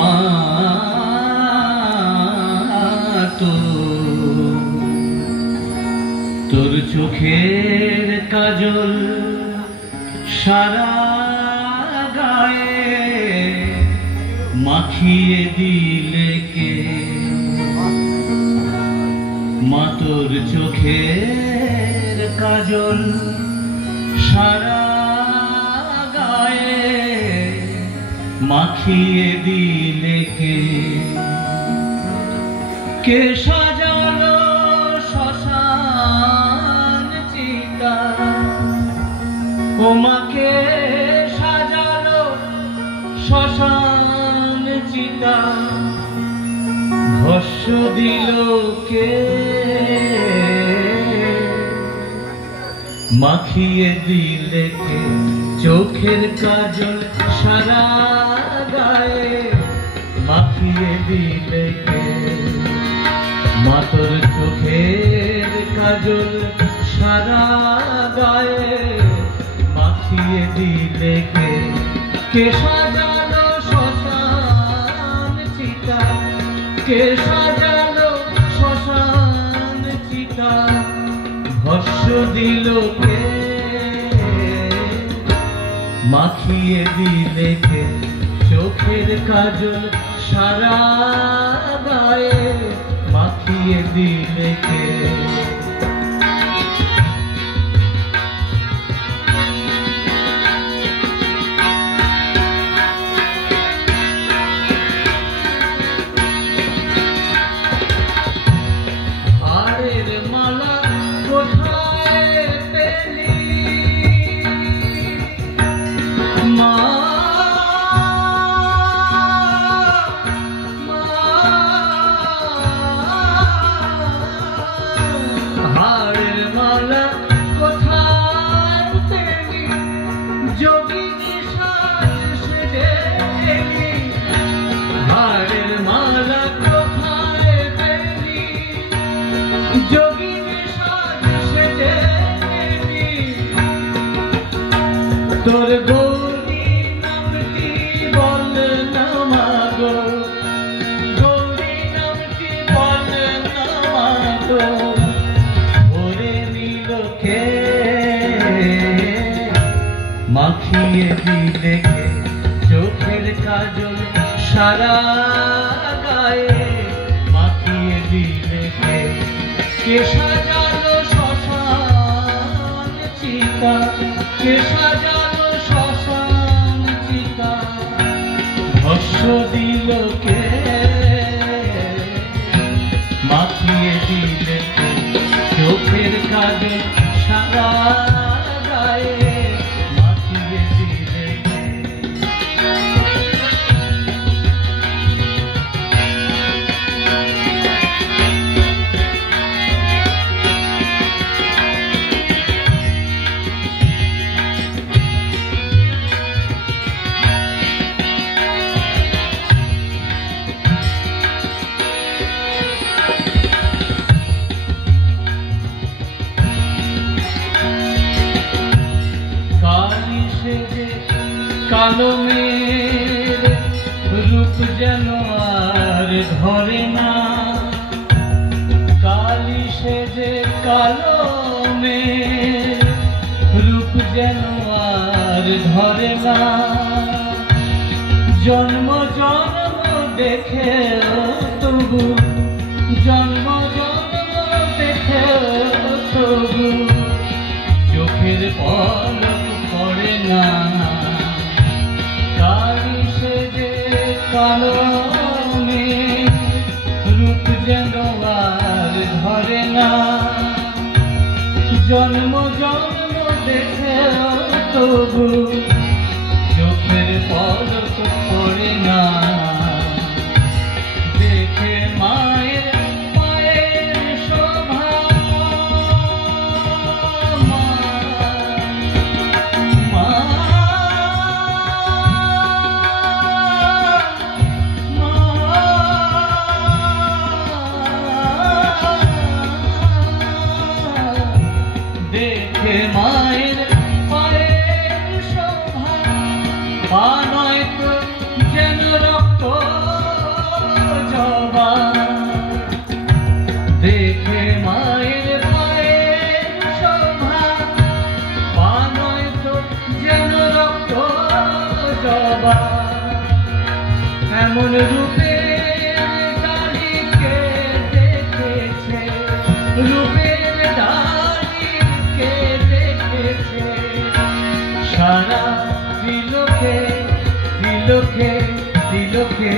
মা তো তোর চোখের কাজল সারা গায়ে মাখিয়ে দিলে কে? মা তোর চোখের কাজল সারা গায়ে মাখিয়ে দিলে কে? কে সাজালো শ্মশান চিতা? ও মাকে সাজালো শ্মশান চিতা? ভস্য দিল কে? মাখিয়ে দিলে কে? চোখের কাজল সারা গায়ে মাখিয়ে দিলে কে? মা তোর চোখের কাজল সারা গায়ে মাখিয়ে দিলে কে? কে সাজালো শ্মশান চিতা? কে সাজালো শ্মশান চিতা? ভস্য দিল কে? মাখিয়ে দিলে কে? চোখের কাজল সারা গায়ে মাখিয়ে দিলে কে? তোর গৌরী নামটি বল না মাগো, গৌরী নামটি বল না মাগো, ভরে নিল কে? মাখিয়ে দিলে কে? চোখের কাজল সারা গায়ে মাখিয়ে দিলে কে? কে সাজালো শ্মশান চিতা? কে সাজালো শ্মশান চিতা? ভস্য দিল কে? মাখিয়ে দিলে কে? চোখের কাজল সারা গায়ে মাখিয়ে দিলে কে? কালো মেয়ের রূপ যেন আর ধরে না, কালি সেজে কালো মেয়ের রূপ যেন আর ধরে না। জন্ম জন্ম দেখে তবু, জন্ম জন্ম দেখে তবু চোখের পলক পড়ে না। কালি সেজে কালো মেয়ে রূপ যেন আর ধরে না। জন্ম জন্ম দেখে তবু চোখের পলক পড়ে না। দেখে মায়ের পায়ের শোভা, দেখে মায়ের পায়ের শোভা, পা নয় তো যেন এমন রূপের ডালি কে দেখেছে, রূপের ডালি কে দেখেছে, সারা দিলকে দিলকে দিলকে